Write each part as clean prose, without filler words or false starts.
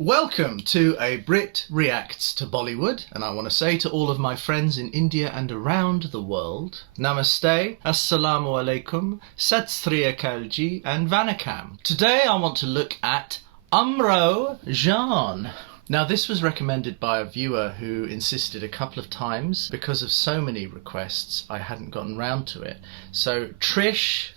Welcome to a Brit Reacts to Bollywood, and I want to say to all of my friends in India and around the world, Namaste, Assalamu Alaikum, Sat Sri Akal Ji and Vanakkam. Today I want to look at UMRAO JAAN. Now this was recommended by a viewer who insisted a couple of times. Because of so many requests I hadn't gotten round to it. So Trish,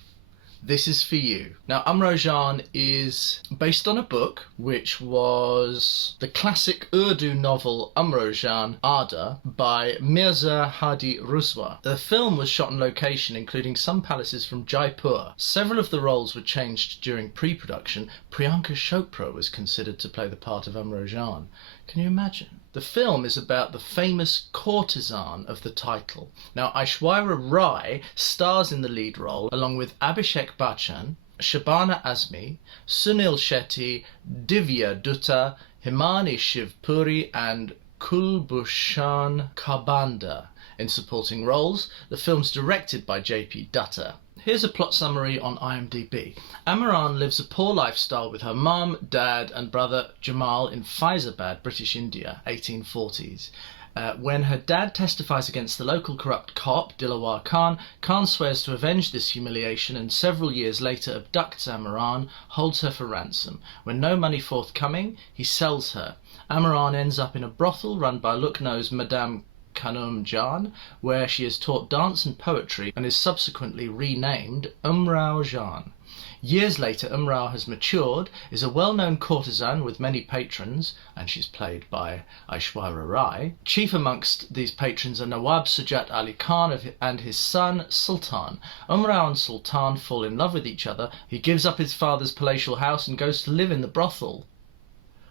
this is for you. Now, UMRAO JAAN is based on a book which was the classic Urdu novel UMRAO JAAN Ada by Mirza Hadi Ruswa. The film was shot on location, including some palaces from Jaipur. Several of the roles were changed during pre-production. Priyanka Chopra was considered to play the part of UMRAO JAAN. Can you imagine? The film is about the famous courtesan of the title. Now, Aishwarya Rai stars in the lead role along with Abhishek Bachchan, Shabana Azmi, Sunil Shetty, Divya Dutta, Himani Shivpuri and Kulbhushan Kharbanda in supporting roles. The film's directed by J.P. Dutta. Here's a plot summary on IMDb. Amran lives a poor lifestyle with her mum, dad and brother Jamal in Faizabad, British India, 1840s. When her dad testifies against the local corrupt cop, Dilawar Khan, Khan swears to avenge this humiliation and several years later abducts Amran, holds her for ransom. When no money forthcoming, he sells her. Amran ends up in a brothel run by Lucknow's Madame Khanum Jaan, where she is taught dance and poetry and is subsequently renamed UMRAO JAAN. Years later, UMRAO has matured, is a well-known courtesan with many patrons, and she's played by Aishwarya Rai. Chief amongst these patrons are Nawab Sujat Ali Khan and his son Sultan. UMRAO and Sultan fall in love with each other. He gives up his father's palatial house and goes to live in the brothel.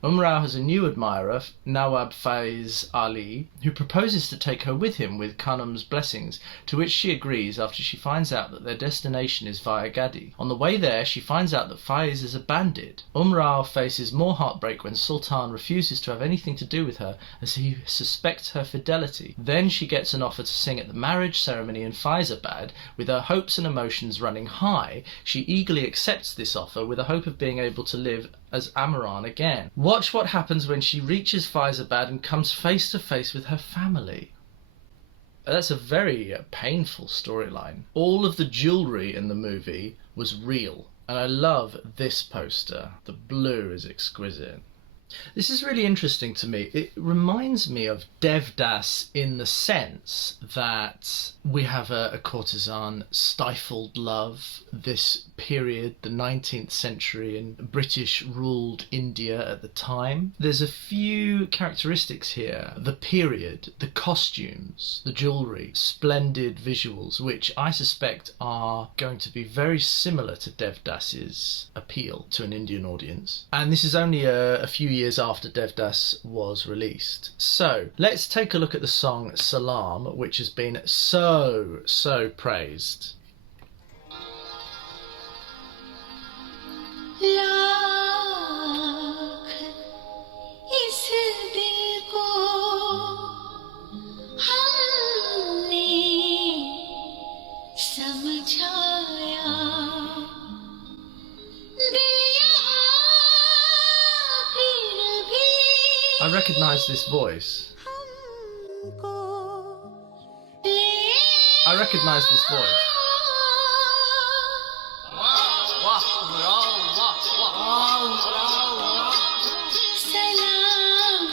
UMRAO has a new admirer, Nawab Faiz Ali, who proposes to take her with him with Khanum's blessings, to which she agrees after she finds out that their destination is via Gadi. On the way there, she finds out that Faiz is a bandit. UMRAO faces more heartbreak when Sultan refuses to have anything to do with her as he suspects her fidelity. Then she gets an offer to sing at the marriage ceremony in Faizabad. With her hopes and emotions running high, she eagerly accepts this offer with the hope of being able to live as Amran again. Watch what happens when she reaches Faizabad and comes face to face with her family. That's a very painful storyline. All of the jewellery in the movie was real, and I love this poster. The blue is exquisite. This is really interesting to me. It reminds me of Devdas in the sense that we have a courtesan, stifled love, this period, the 19th century in British-ruled India at the time. There's a few characteristics here. The period, the costumes, the jewellery, splendid visuals, which I suspect are going to be very similar to Devdas's appeal to an Indian audience. And this is only a few years after Devdas was released. So let's take a look at the song SALAAM, which has been so praised. I recognise this voice. I recognise this voice.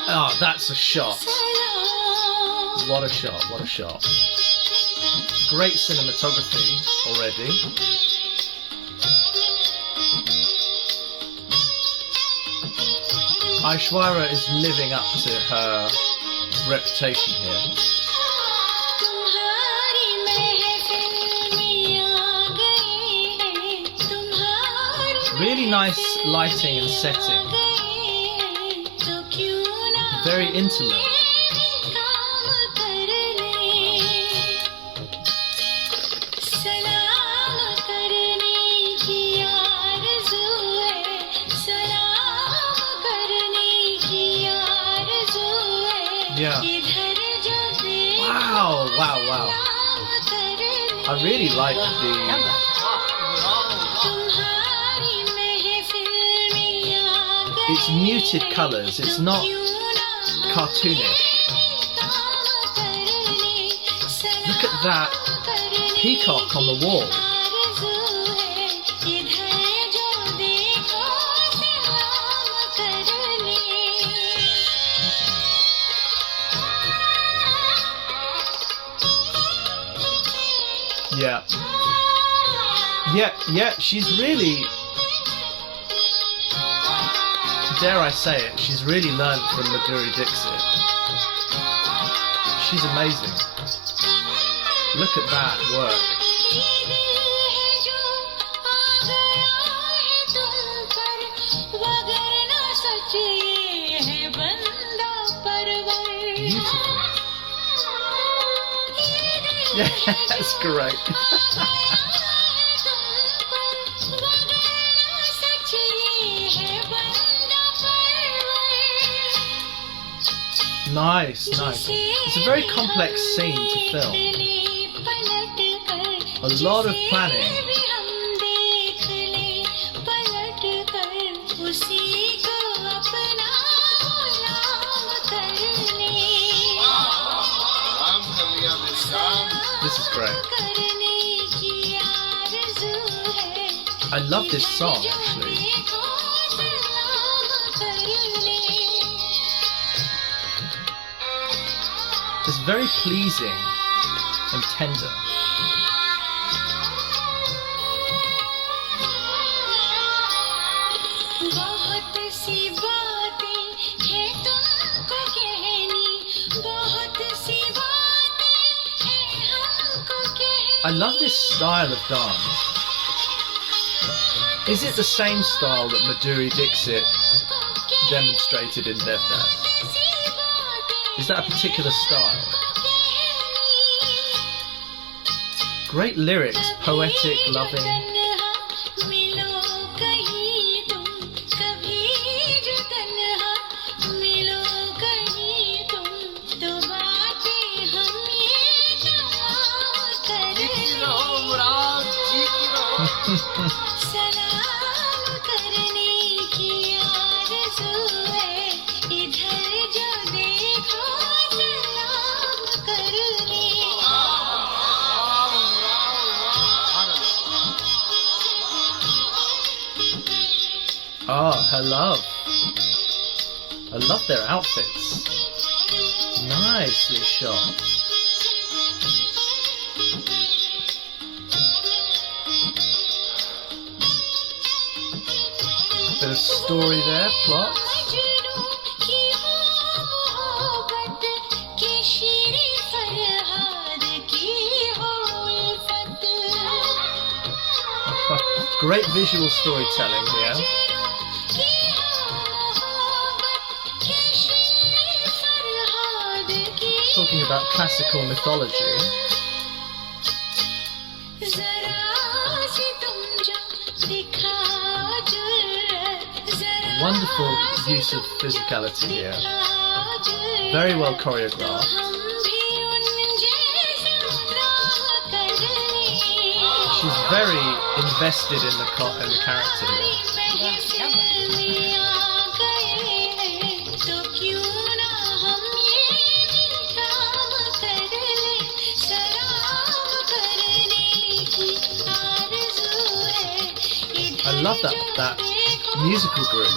Oh, that's a shot. What a shot, what a shot. Great cinematography already. Aishwarya is living up to her reputation here. Really nice lighting and setting. Very intimate. Yeah. Wow. I really like the It's muted colours, it's not cartoonish. Look at that peacock on the wall. Yeah, she's really, dare I say it, she's really learned from Madhuri Dixit. She's amazing. Look at that work. Beautiful. Yeah, that's great. Nice. It's a very complex scene to film. A lot of planning. This is great. I love this song, actually. It's very pleasing and tender. I love this style of dance. Is it the same style that Madhuri Dixit demonstrated in Devdas? Is that a particular style? Great lyrics, poetic, loving. Oh, I love their outfits. Nicely shot. Bit of story there, plot. Great visual storytelling here. Talking about classical mythology. Wonderful use of physicality here. Very well choreographed. She's very invested in the character here. I love that musical group.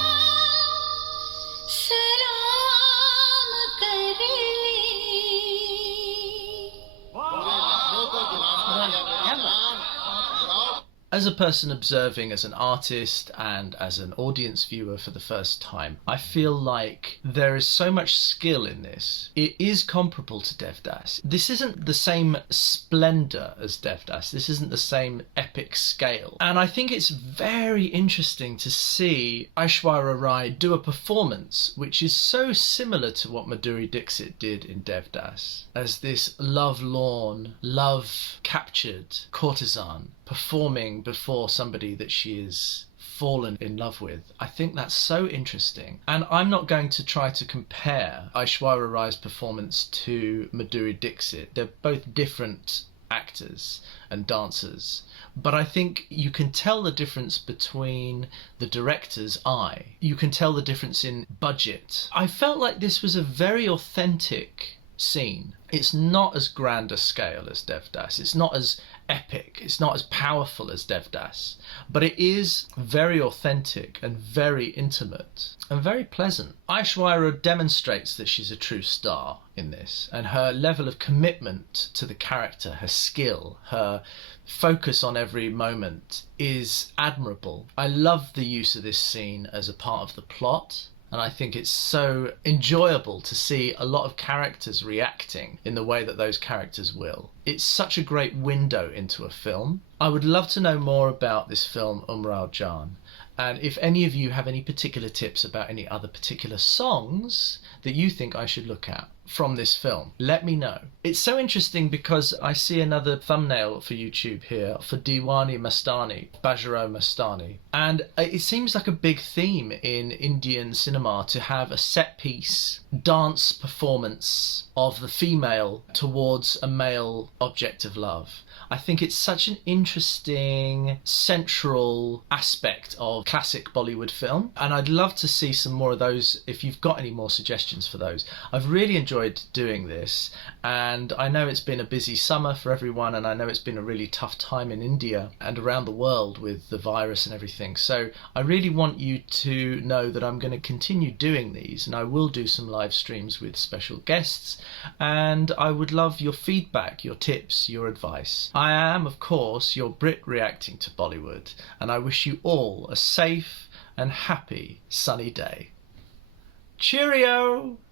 As a person observing as an artist and as an audience viewer for the first time, I feel like there is so much skill in this. It is comparable to Devdas. This isn't the same splendour as Devdas. This isn't the same epic scale. And I think it's very interesting to see Aishwarya Rai do a performance which is so similar to what Madhuri Dixit did in Devdas, as this love-lorn, love-captured courtesan performing before somebody that she is fallen in love with. I think that's so interesting. And I'm not going to try to compare Aishwarya Rai's performance to Madhuri Dixit. They're both different actors and dancers, but I think you can tell the difference between the director's eye. You can tell the difference in budget. I felt like this was a very authentic scene. It's not as grand a scale as Devdas. It's not as epic. It's not as powerful as Devdas. But it is very authentic and very intimate and very pleasant. Aishwarya demonstrates that she's a true star in this, and her level of commitment to the character, her skill, her focus on every moment is admirable. I love the use of this scene as a part of the plot. And I think it's so enjoyable to see a lot of characters reacting in the way that those characters will. It's such a great window into a film. I would love to know more about this film, UMRAO JAAN. And if any of you have any particular tips about any other particular songs that you think I should look at from this film, let me know. It's so interesting because I see another thumbnail for YouTube here for Diwani Mastani, Bajrao Mastani. And it seems like a big theme in Indian cinema to have a set piece dance performance of the female towards a male object of love. I think it's such an interesting central aspect of classic Bollywood film, and I'd love to see some more of those if you've got any more suggestions for those. I've really enjoyed doing this, and I know it's been a busy summer for everyone, and I know it's been a really tough time in India and around the world with the virus and everything. So I really want you to know that I'm going to continue doing these, and I will do some live streams with special guests, and I would love your feedback, your tips, your advice. I am, of course, your Brit reacting to Bollywood, and I wish you all a safe and happy sunny day. Cheerio!